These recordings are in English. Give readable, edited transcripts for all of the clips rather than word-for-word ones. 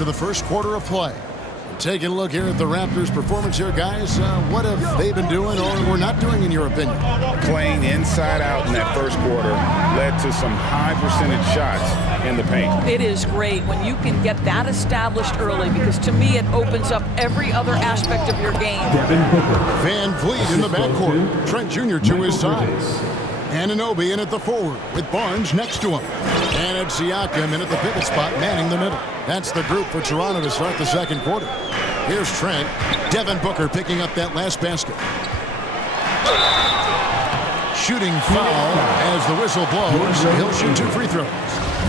after the first quarter of play. Taking a look here at the Raptors' performance here, guys. What have they been doing or not doing, in your opinion? Playing inside out in that first quarter led to some high percentage shots in the paint. It is great when you can get that established early, because to me it opens up every other aspect of your game. Van Vliet in the backcourt. Trent Jr. to his side. Anunoby in at the forward with Barnes next to him. And it's Siakam in at the pivot spot, manning the middle. That's the group for Toronto to start the second quarter. Here's Trent. Devin Booker picking up that last basket. Shooting foul as the whistle blows. He'll shoot 2 free throws.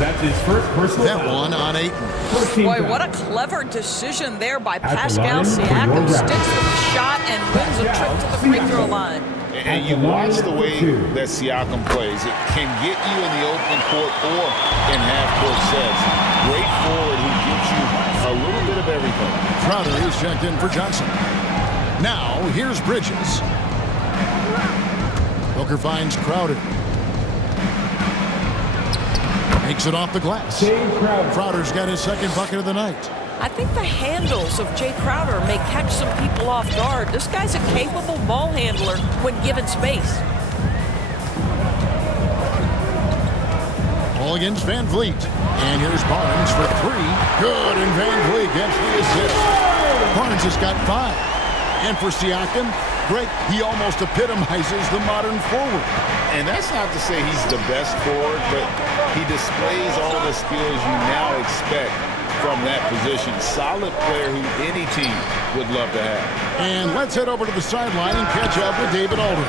That's his first personal That one on Ayton. Boy, what a clever decision there by Pascal Siakam. Sticks with the shot and wins a trip to the free throw line. And you watch the way that Siakam plays. It can get you in the open court or in half-court sets. Great forward who gives you a little bit of everything. Crowder is checked in for Johnson. Now, here's Bridges. Booker finds Crowder. Makes it off the glass. Crowder's got his second bucket of the night. I think the handles of Jay Crowder may catch some people off guard. This guy's a capable ball handler when given space. Ball against Van Vliet. And here's Barnes for 3. Good, and Van Vliet gets the assist. Barnes has got 5. And for Siakam, great, he almost epitomizes the modern forward. And that's not to say he's the best forward, but he displays all the skills you now expect from that position. Solid player who any team would love to have. And let's head over to the sideline and catch up with David Aldridge.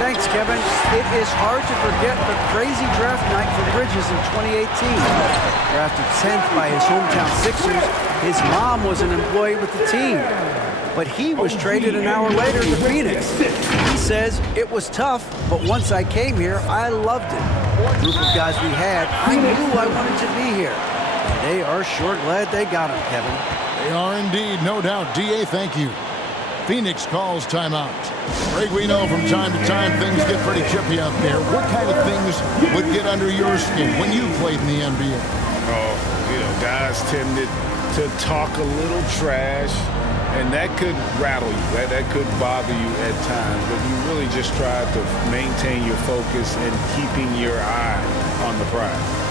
Thanks, Kevin. It is hard to forget the crazy draft night for Bridges in 2018. Drafted 10th by his hometown Sixers, his mom was an employee with the team. But he was traded an hour later to Phoenix. He says, it was tough, but once I came here, I loved it. The group of guys we had, I knew I wanted to be here. And they are sure glad they got him, Kevin. They are indeed, no doubt. D.A., thank you. Phoenix calls timeout. Greg, we know from time to time things get pretty chippy out there. What kind of things would get under your skin when you played in the NBA? Oh, guys tended to talk a little trash, and that could rattle you. That could bother you at times, but you really just try to maintain your focus and keeping your eye on the prize.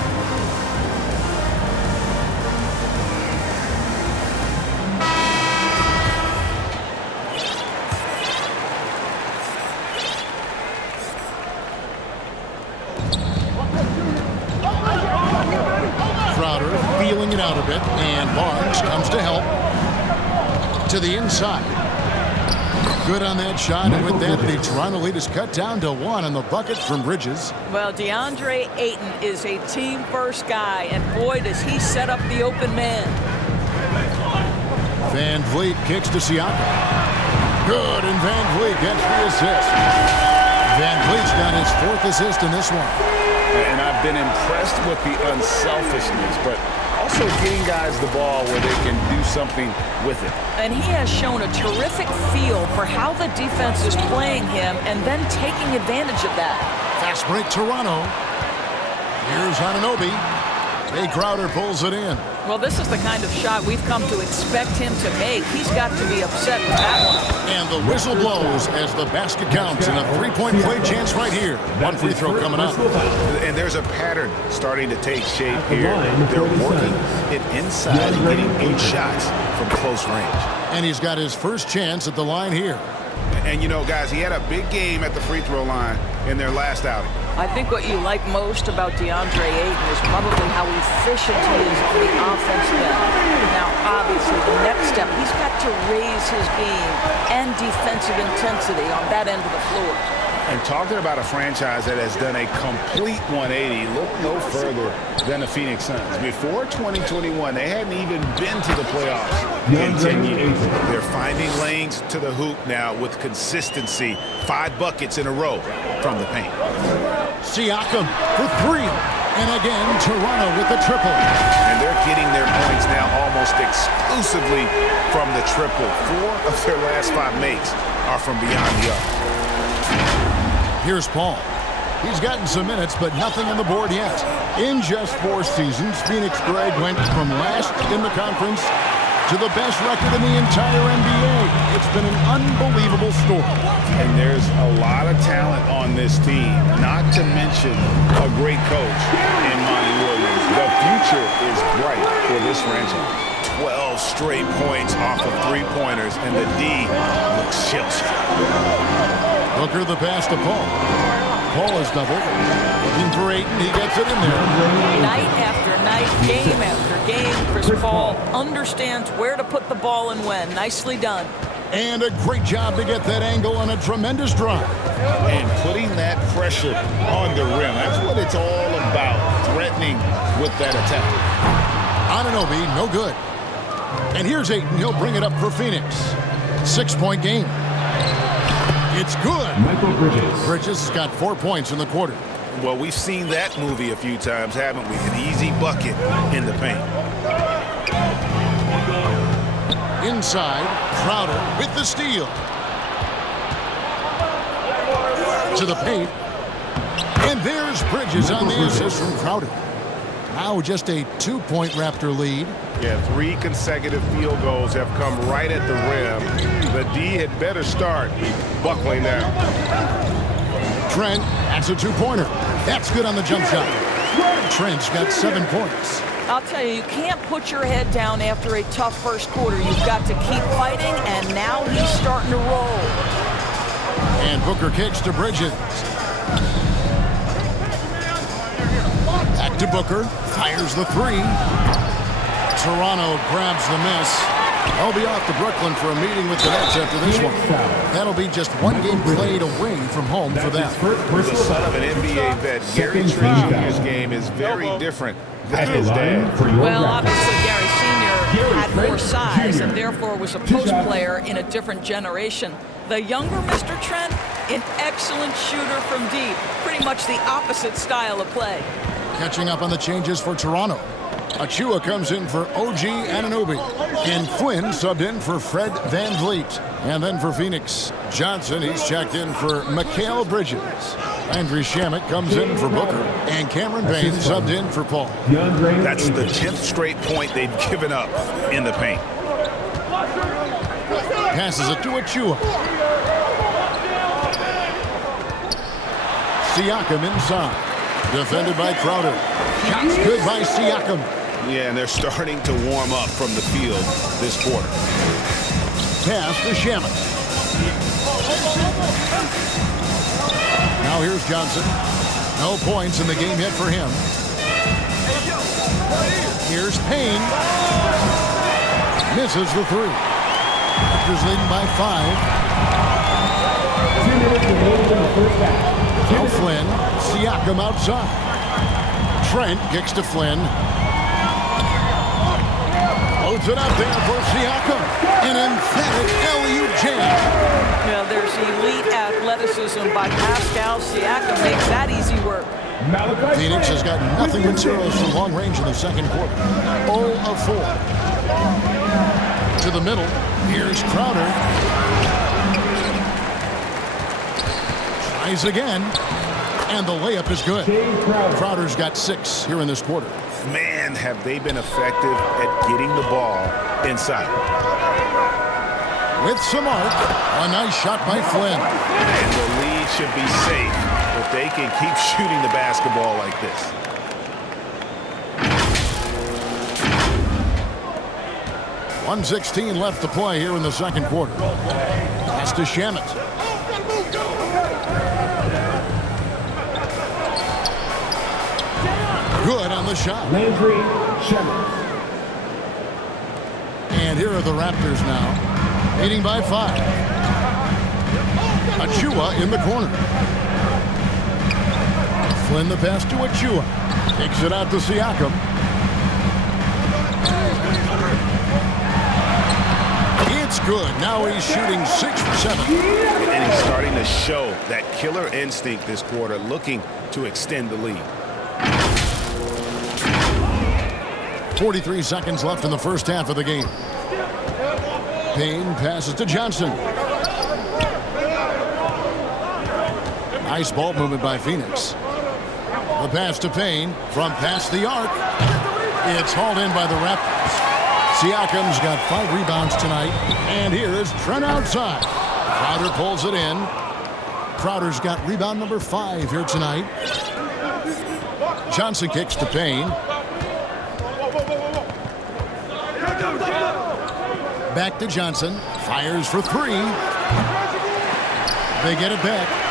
Feeling it out a bit, and Barnes comes to help. To the inside. Good on that shot, and with that, the Toronto lead is cut down to 1 on the bucket from Bridges. Well, DeAndre Ayton is a team-first guy, and boy, does he set up the open man. Van Vliet kicks to Siakam. Good, and Van Vliet gets the assist. Van Vliet's got his 4th assist in this one. And I've been impressed with the unselfishness, but also getting guys the ball where they can do something with it. And he has shown a terrific feel for how the defense is playing him and then taking advantage of that. Fast break Toronto. Here's Anunoby. Jay Crowder pulls it in. Well, this is the kind of shot we've come to expect him to make. He's got to be upset with that one. And the whistle blows as the basket counts, and a 3-point play chance right here. 1 free throw coming up. And there's a pattern starting to take shape here. They're working it inside and getting good shots from close range. And he's got his first chance at the line here. And, you know, guys, he had a big game at the free throw line in their last outing. I think what you like most about DeAndre Ayton is probably how efficient he is on the offensive end. Now, obviously, the next step, he's got to raise his game and defensive intensity on that end of the floor. And talking about a franchise that has done a complete 180, look no further than the Phoenix Suns. Before 2021, they hadn't even been to the playoffs in 10 years. They're finding lanes to the hoop now with consistency. 5 buckets in a row from the paint. Siakam for 3. And again, Toronto with the triple. And they're getting their points now almost exclusively from the triple. 4 of their last 5 makes are from beyond the arc. Here's Paul. He's gotten some minutes, but nothing on the board yet. In just 4 seasons, Phoenix Greg went from last in the conference to the best record in the entire NBA. It's been an unbelievable story. And there's a lot of talent on this team, not to mention a great coach in Monty Williams. The future is bright for this franchise. 12 straight points off of 3-pointers, and the D looks shell-shocked. Booker the pass to Paul. Paul is doubled. Looking for Ayton. He gets it in there. Night after night, game after game, Chris Paul understands where to put the ball and when. Nicely done. And a great job to get that angle on a tremendous drive. And putting that pressure on the rim. That's what it's all about, threatening with that attack. Anunoby, no good. And here's Ayton. He'll bring it up for Phoenix. 6-point game. It's good. Michael Bridges. Bridges has got 4 points in the quarter. Well, we've seen that movie a few times, haven't we? An easy bucket in the paint. Inside, Crowder with the steal. To the paint. And there's Bridges on the assist from Crowder. Now just a 2-point Raptor lead. Yeah, 3 consecutive field goals have come right at the rim. The D had better start buckling down. Trent, that's a 2-pointer. That's good on the jump shot. Trent's got 7 points. I'll tell you, you can't put your head down after a tough first quarter. You've got to keep fighting, and now he's starting to roll. And Booker kicks to Bridges. Back to Booker. Fires the 3. Toronto grabs the miss. They'll be off to Brooklyn for a meeting with the Nets after this one. That'll be just 1 game played away from home for them. The son of an NBA vet, Gary Trent Jr.'s game is very different than his dad. Well, obviously, Gary Sr. had more size and therefore was a post player in a different generation. The younger Mr. Trent, an excellent shooter from deep. Pretty much the opposite style of play. Catching up on the changes for Toronto. Achua comes in for OG Anunoby. And Flynn subbed in for Fred VanVleet. And then for Phoenix, Johnson, he's checked in for Mikal Bridges. Landry Shamet comes in for Booker. And Cameron Payne subbed in for Paul. That's the 10th straight point they've given up in the paint. Passes it to Achua. Siakam inside. Defended by Crowder. Shots good by Siakam. Yeah, and they're starting to warm up from the field this quarter. Pass to Shamet. Now here's Johnson. No points in the game yet for him. Here's Payne. Misses the 3. Raptors leading by 5. 2 minutes remaining in the first half. Now Flynn. Siakam outside. Trent kicks to Flynn. Loads it up there for Siakam. An emphatic alley-oop jam. Now, there's elite athleticism by Pascal Siakam. Makes that easy work. Phoenix has got nothing but zeros from long range in the second quarter. 0 of 4. To the middle. Here's Crowder. Tries again. And the layup is good. Crowder's got 6 here in this quarter. Man, have they been effective at getting the ball inside. With some arc, a nice shot by Flynn. And the lead should be safe if they can keep shooting the basketball like this. .116 left to play here in the second quarter. Pass to Shamet. Good on the shot. Landry Shamet. And here are the Raptors now, leading by 5. Achua in the corner. Flynn the pass to Achua. Takes it out to Siakam. It's good. Now he's shooting 6 for 7. And he's starting to show that killer instinct this quarter, looking to extend the lead. 43 seconds left in the first half of the game. Payne passes to Johnson. Nice ball movement by Phoenix. The pass to Payne from past the arc. It's hauled in by the Raptors. Siakam's got 5 rebounds tonight. And here's Trent outside. Crowder pulls it in. Crowder's got rebound number 5 here tonight. Johnson kicks to Payne. Back to Johnson. Fires for 3. They get it back.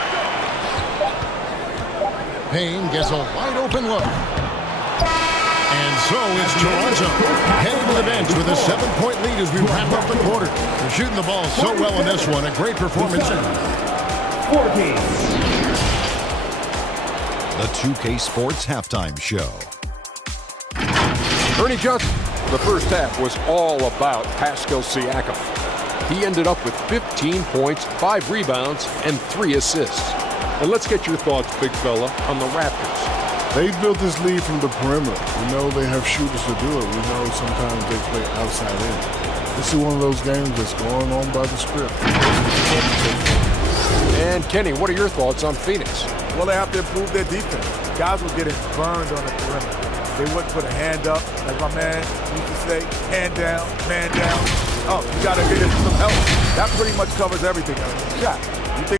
Payne gets a wide open look. And so it's Toronto heading to the bench with a 7-point lead as we wrap up the quarter. They're shooting the ball so well in this one. A great performance. The 2K Sports Halftime Show. Ernie Johnson. The first half was all about Pascal Siakam. He ended up with 15 points, 5 rebounds, and 3 assists. And let's get your thoughts, big fella, on the Raptors. They've built this lead from the perimeter. We know they have shooters to do it. We know sometimes they play outside in. This is one of those games that's going on by the script. And Kenny, what are your thoughts on Phoenix? Well, they have to improve their defense. Guys were getting burned on the perimeter. They wouldn't put a hand up, like my man used to say, hand down, man down. Oh, you got to get him some help. That pretty much covers everything. Shot. You think